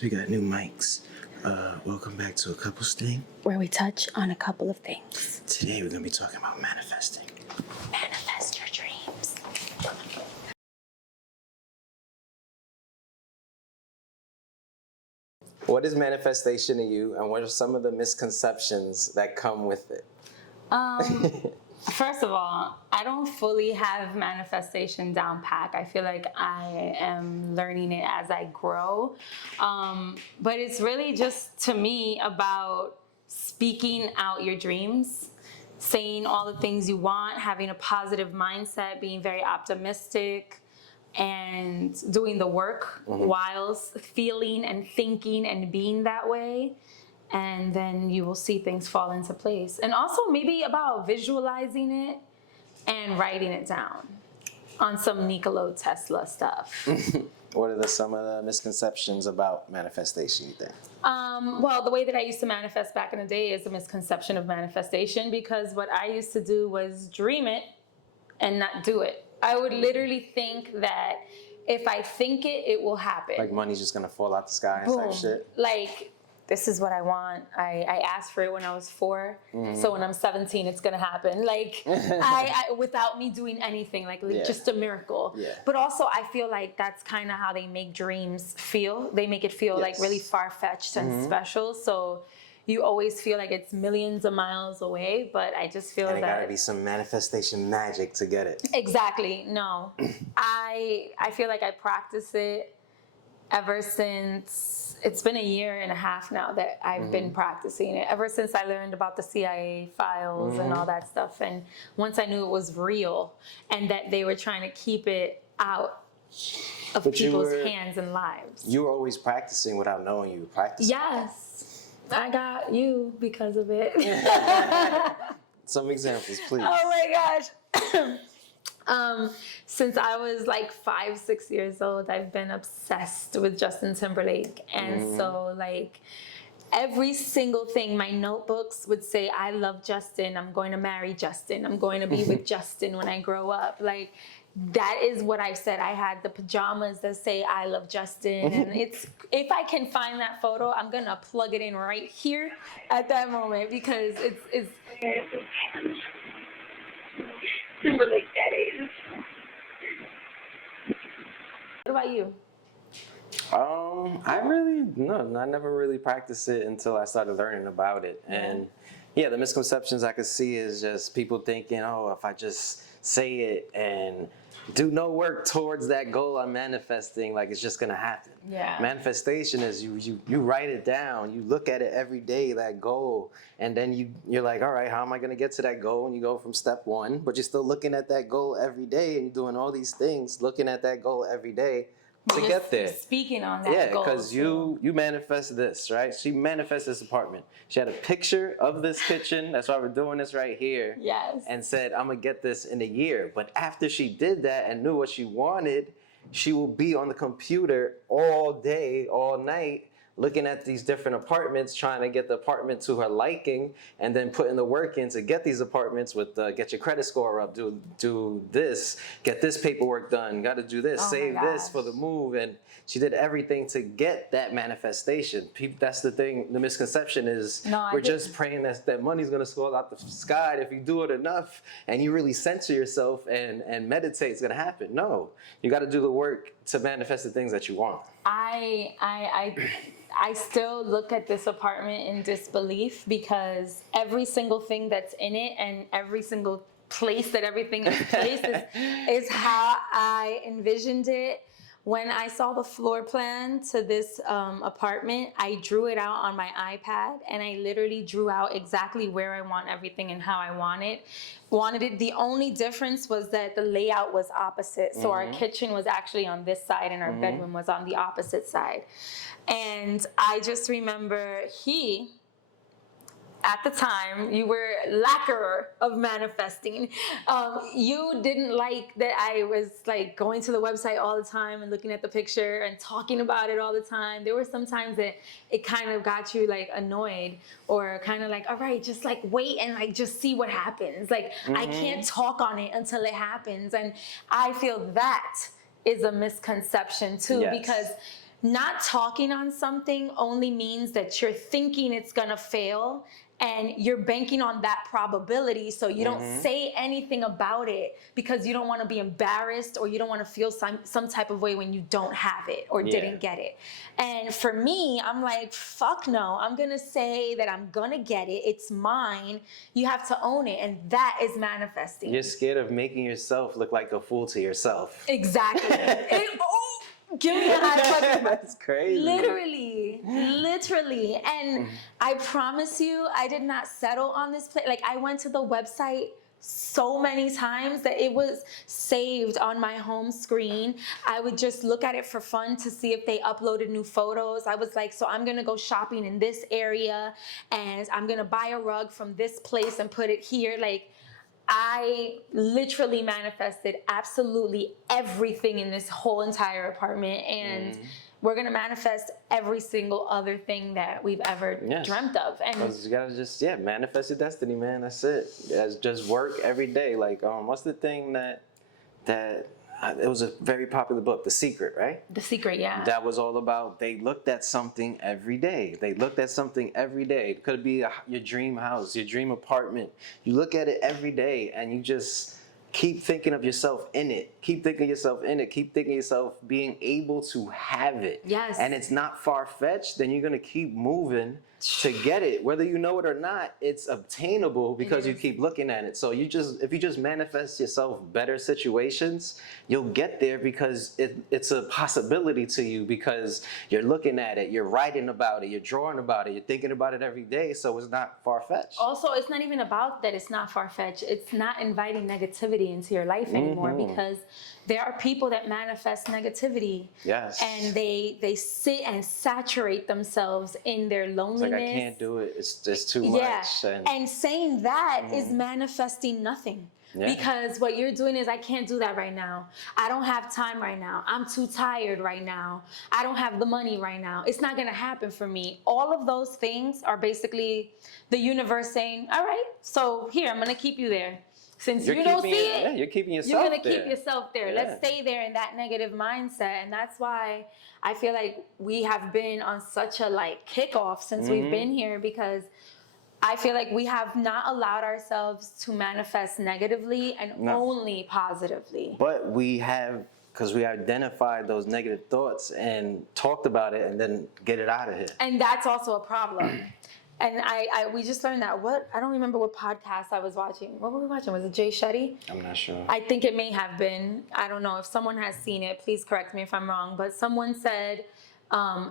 We got new mics. Welcome back to A Couples Thing, where we touch on a couple of things. Today we're going to be talking about manifesting. Manifest your dreams. What is manifestation to you, and what are some of the misconceptions that come with it? First of all, I don't fully have manifestation down pat. I feel like I am learning it as I grow. But it's really just, to me, about speaking out your dreams, saying all the things you want, having a positive mindset, being very optimistic, and doing the work whilst feeling and thinking and being that way. And then you will see things fall into place. And also maybe about visualizing it and writing it down on some Nikola Tesla stuff. What are some of the misconceptions about manifestation, you think? Well, the way that I used to manifest back in the day is a misconception of manifestation, because what I used to do was dream it and not do it. I would literally think that if I think it, it will happen. Like money's just gonna fall out the sky and type shit? Like, this is what I want. I asked for it when I was 4. So when I'm 17, it's going to happen. Like, I without me doing anything, like just a miracle. Yeah. But also, I feel like that's kind of how they make dreams feel. They make it feel like really far-fetched and special. So you always feel like it's millions of miles away. But I just feel and that... it gotta be some manifestation magic to get it. Exactly. No. I feel like I practice it ever since... It's been 1.5 years now that I've been practicing it, ever since I learned about the CIA files and all that stuff. And once I knew it was real and that they were trying to keep it out of people's hands and lives. You were always practicing without knowing you were practicing. Yes. I got you because of it. Some examples, please. Oh my gosh. Since I was like 5, 6 years old, I've been obsessed with Justin Timberlake. And so like every single thing, my notebooks would say, I love Justin. I'm going to marry Justin. I'm going to be with Justin when I grow up. Like, that is what I've said. I had the pajamas that say, I love Justin. And it's, if I can find that photo, I'm going to plug it in right here at that moment, because it's Timberlake that is. What about you? I never really practiced it until I started learning about it. And yeah, the misconceptions I could see is just people thinking, oh, if I just say it and do no work towards that goal I'm manifesting, like it's just gonna happen. Yeah. Manifestation is you write it down, you look at it every day, that goal, and then you're like, all right, how am I gonna get to that goal? And you go from step 1, but you're still looking at that goal every day, and you're doing all these things, looking at that goal every day to get there. Speaking on that goal. Yeah, because you manifest this, right? She manifested this apartment. She had a picture of this kitchen. That's why we're doing this right here. Yes. And said, I'm going to get this in 1 year. But after she did that and knew what she wanted, she will be on the computer all day, all night, looking at these different apartments, trying to get the apartment to her liking, and then putting the work in to get these apartments with get your credit score up, do this, get this paperwork done, got to do this, save this for the move. And she did everything to get that manifestation. That's the thing. The misconception is we're just praying that money's going to fall out the sky. If you do it enough and you really censor yourself and meditate, it's going to happen. No, you got to do the work to manifest the things that you want. I still look at this apartment in disbelief, because every single thing that's in it and every single place that everything is placed is how I envisioned it. When I saw the floor plan to this apartment, I drew it out on my iPad, and I literally drew out exactly where I want everything and how I wanted it. The only difference was that the layout was opposite. So our kitchen was actually on this side and our bedroom was on the opposite side. And I just remember at the time, you were lacquerer of manifesting. You didn't like that I was like going to the website all the time and looking at the picture and talking about it all the time. There were some times that it kind of got you like annoyed, or kind of like, all right, just like wait and like just see what happens. Like I can't talk on it until it happens. And I feel that is a misconception too, because not talking on something only means that you're thinking it's gonna fail and you're banking on that probability, so you don't say anything about it because you don't want to be embarrassed or you don't want to feel some type of way when you don't have it or didn't get it. And for me, I'm like, fuck no, I'm gonna say that I'm gonna get it, it's mine, you have to own it, and that is manifesting. You're scared of making yourself look like a fool to yourself. Exactly. Give me a high fucking. That's crazy. Literally. And I promise you, I did not settle on this place. Like, I went to the website so many times that it was saved on my home screen. I would just look at it for fun to see if they uploaded new photos. I was like, so I'm gonna go shopping in this area and I'm gonna buy a rug from this place and put it here. Like, I literally manifested absolutely everything in this whole entire apartment, and we're gonna manifest every single other thing that we've ever dreamt of. And you gotta just manifest your destiny, man. That's it. That's just work every day. Like what's the thing that it was a very popular book, The Secret, right? The Secret, yeah. That was all about, they looked at something every day. It could be your dream house, your dream apartment. You look at it every day and you just keep thinking of yourself in it. Keep thinking yourself being able to have it. Yes. And it's not far-fetched, then you're gonna keep moving to get it. Whether you know it or not, it's obtainable because you keep looking at it. So if you just manifest yourself better situations, you'll get there because it's a possibility to you, because you're looking at it, you're writing about it, you're drawing about it, you're thinking about it every day, so it's not far-fetched. Also, it's not even about that it's not far-fetched. It's not inviting negativity into your life anymore, because there are people that manifest negativity. Yes. And they sit and saturate themselves in their loneliness. It's like, I can't do it. It's just too much. And saying that is manifesting nothing. Yeah. Because what you're doing is, I can't do that right now. I don't have time right now. I'm too tired right now. I don't have the money right now. It's not going to happen for me. All of those things are basically the universe saying, all right, so here, I'm going to keep you there. Since you don't see it, yeah, you're keeping yourself you're going to keep yourself there. Yeah. Let's stay there in that negative mindset. And that's why I feel like we have been on such a kickoff since we've been here, because I feel like we have not allowed ourselves to manifest negatively and only positively. But we have, because we identified those negative thoughts and talked about it and then get it out of here. And that's also a problem. And we just learned that. I don't remember what podcast I was watching. What were we watching? Was it Jay Shetty? I'm not sure. I think it may have been. I don't know. If someone has seen it, please correct me if I'm wrong. But someone said,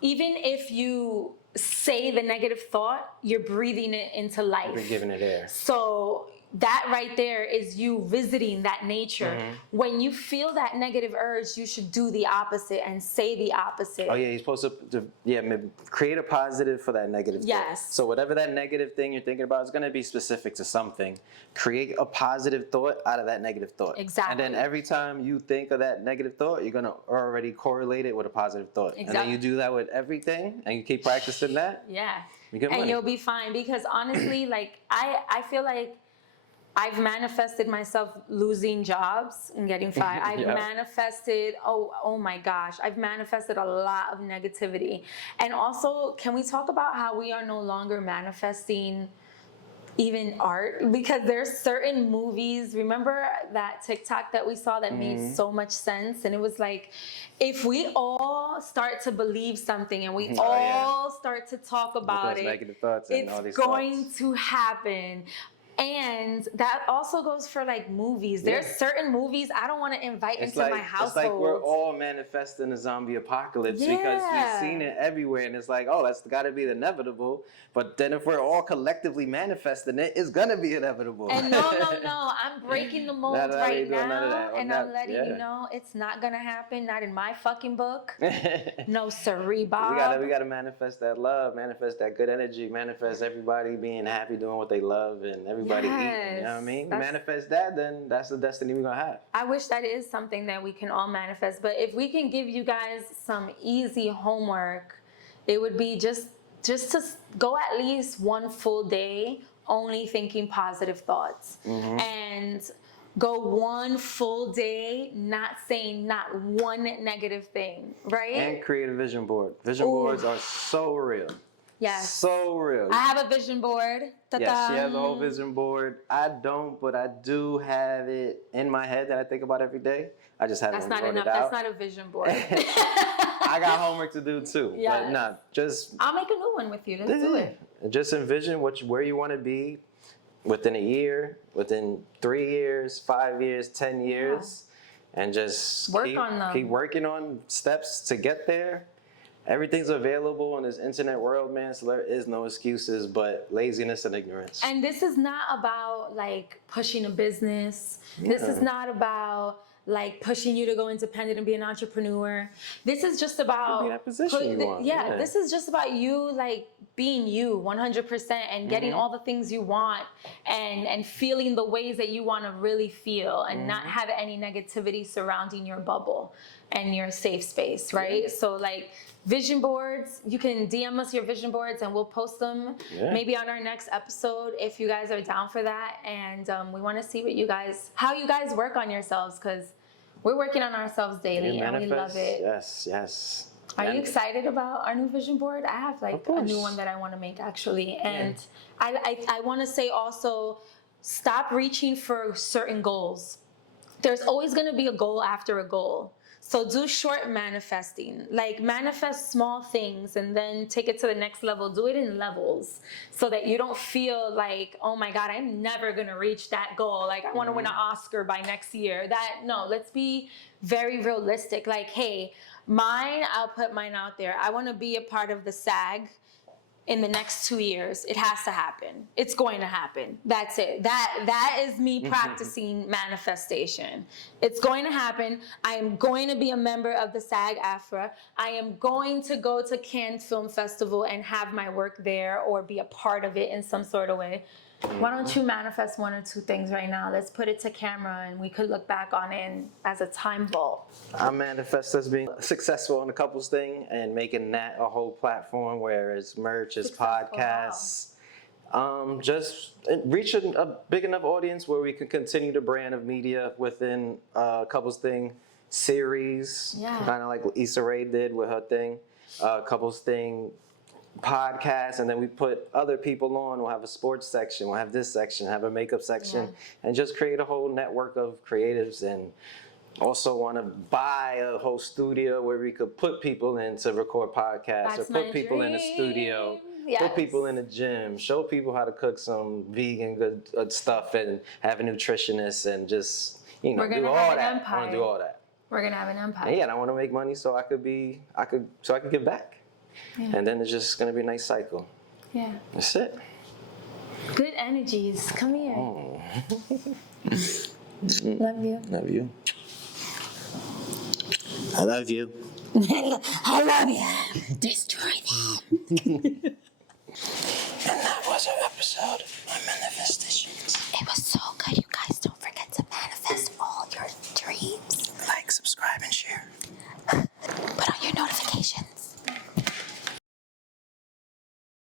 even if you say the negative thought, you're breathing it into life. You're giving it air. So that right there is you visiting that nature. When you feel that negative urge, you should do the opposite and say the opposite. Oh yeah, you're supposed to create a positive for that negative thought. Yes. So whatever that negative thing you're thinking about is going to be specific to something. Create a positive thought out of that negative thought. Exactly. And then every time you think of that negative thought, you're going to already correlate it with a positive thought. Exactly. And then you do that with everything and you keep practicing that. Yeah. You get money. And you'll be fine, because honestly, I feel like I've manifested myself losing jobs and getting fired. I've manifested, oh my gosh, I've manifested a lot of negativity. And also, can we talk about how we are no longer manifesting even art? Because there's certain movies, remember that TikTok that we saw that made so much sense? And it was like, if we all start to believe something and we all start to talk about it, negative thoughts and all these it's going to happen. And that also goes for movies. There's certain movies I don't want to invite into my household. It's like we're all manifesting a zombie apocalypse because we've seen it everywhere, and it's like, that's got to be the inevitable. But then if we're all collectively manifesting it, it's gonna be inevitable. And no, I'm breaking the mold right now, and I'm letting you know it's not gonna happen. Not in my fucking book. No siree, Bob. We gotta manifest that love, manifest that good energy, manifest everybody being happy doing what they love, and everybody eating. You know what I mean? Manifest that, then that's the destiny we're gonna have. I wish that is something that we can all manifest. But if we can give you guys some easy homework, it would be just to go at least one full day only thinking positive thoughts. And go one full day not saying not one negative thing, right? And create a vision board. Vision boards are so real. Yes. So real. I have a vision board. Ta-da. Yes, she has a whole vision board. I don't, but I do have it in my head that I think about every day. I just haven't wrote it out. That's not a vision board. I got homework to do too. Yes. But nah, just I'll make a new one with you. Let's do it. just envision where you want to be within a year, within 3 years, 5 years, 10 years, and just keep working on steps to get there. Everything's available in this internet world, man, so there is no excuses but laziness and ignorance. And this is not about like pushing a business. This is not about like pushing you to go independent and be an entrepreneur. This is just about be that position you want. Yeah, this is just about you like being you 100% and getting all the things you want and feeling the ways that you want to really feel and not have any negativity surrounding your bubble and your safe space, right? So like vision boards, you can DM us your vision boards and we'll post them maybe on our next episode if you guys are down for that. And we want to see how you guys work on yourselves, because we're working on ourselves daily and we love it. Yes. Are you excited about our new vision board? I have like a new one that I want to make actually. And I want to say also, stop reaching for certain goals. There's always going to be a goal after a goal. So do short manifesting, like manifest small things and then take it to the next level. Do it in levels so that you don't feel like, oh my God, I'm never going to reach that goal. Like I want to win an Oscar by next year. Let's be very realistic. Like, hey, I'll put mine out there. I want to be a part of the SAG in the next 2 years. It has to happen. It's going to happen. That's it. That is me practicing manifestation. It's going to happen. I am going to be a member of the SAG-AFTRA. I am going to go to Cannes Film Festival and have my work there or be a part of it in some sort of way. Why don't you manifest 1 or 2 things right now? Let's put it to camera and we could look back on it as a time vault. I manifest as being successful in the couples thing and making that a whole platform where it's merch, it's podcasts. Wow. Just reaching a big enough audience where we can continue the brand of media within couples thing series. Yeah. Kind of like Issa Rae did with her thing, couples thing podcast, and then we put other people on. We'll have a sports section, we'll have this section, have a makeup section, and just create a whole network of creatives. And also want to buy a whole studio where we could put people in to record podcasts, or put people in a studio, put people in the gym, show people how to cook some vegan good stuff and have a nutritionist and just do all that. I want to do all that. We're gonna have an empire. And I want to make money so I could give back. Yeah. And then it's just going to be a nice cycle. Yeah. That's it. Good energies. Come here. Oh. Love you. Love you. I love you. I love you. Destroy them. And that was our episode on manifestation.